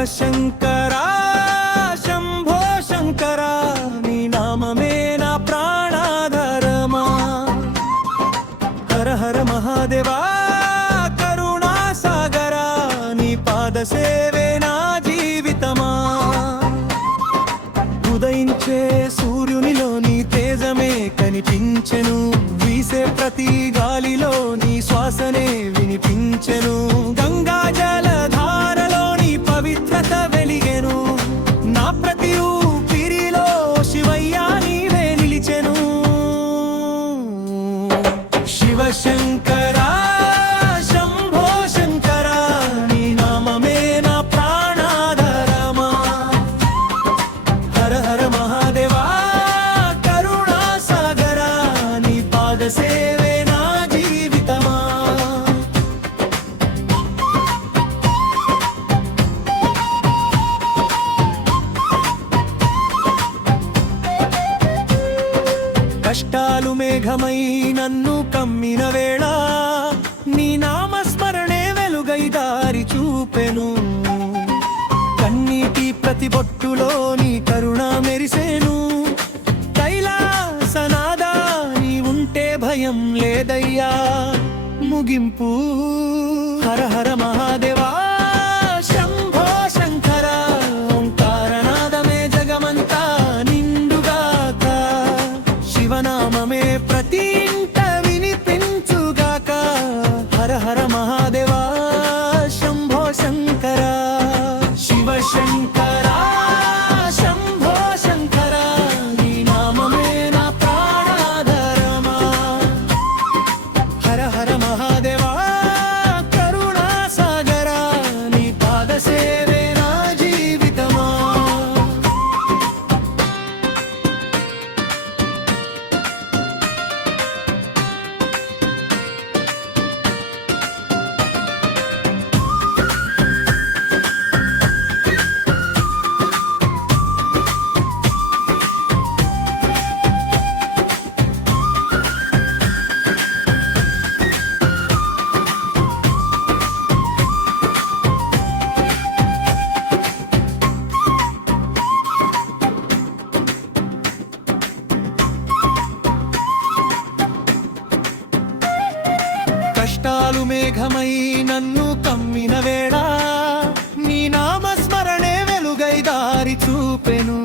శివశంకరా శంభో శంకరా నీ నామమే నా ప్రాణాధారమా. హర హర మహాదేవా కరుణా సాగరా నీ పాద సేవే నా జీవితమా. ఉదయించే సూర్యునిలో నీ తేజమే కనిపించెను, వీసే ప్రతి గాలిలో నీ శ్వాసనే వినిపించెను. గంగా జలధారలో నీ పవిత్రత వెలిగెను, నా ప్రతి ఊపిరిలో శివయ్య నీవే నిలిచెను. శివశంకరా శంభో శంకరా నీ నామమే నా ప్రాణాధారమా. హర హర మహాదేవా కరుణా సాగరా నీ పాద సేవే నా జీవితమా. కష్టాలు మేఘమై నన్ను కమ్మిన వేళ నీ నామస్మరణే వెలుగై దారి చూపెను. కన్నీటి ప్రతి బొట్టులో నీ కరుణ మెరిసేను. కైలాసనాదా నీ ఉంటే భయం లేదయ్యా ముగింపు. హర హర మహాదేవా శంభో శంకర ఓంకారనాదమే జగమంతా నిండుగాక. శివనామమే ప్రతి ఇంట వినిపించుగాక. హర హర మహాదేవా శంభో శంకర. శివశంకరా శంభో శంకర నీ నామమే నా ప్రాణాధారమా. హర హర మహాదేవా కరుణా సాగరా నీ పాద సేవే నా జీవితమా. కష్టాలు మేఘమై నన్ను కమ్మిన వేళ నీ నామస్మరణే వెలుగై దారి చూపెను.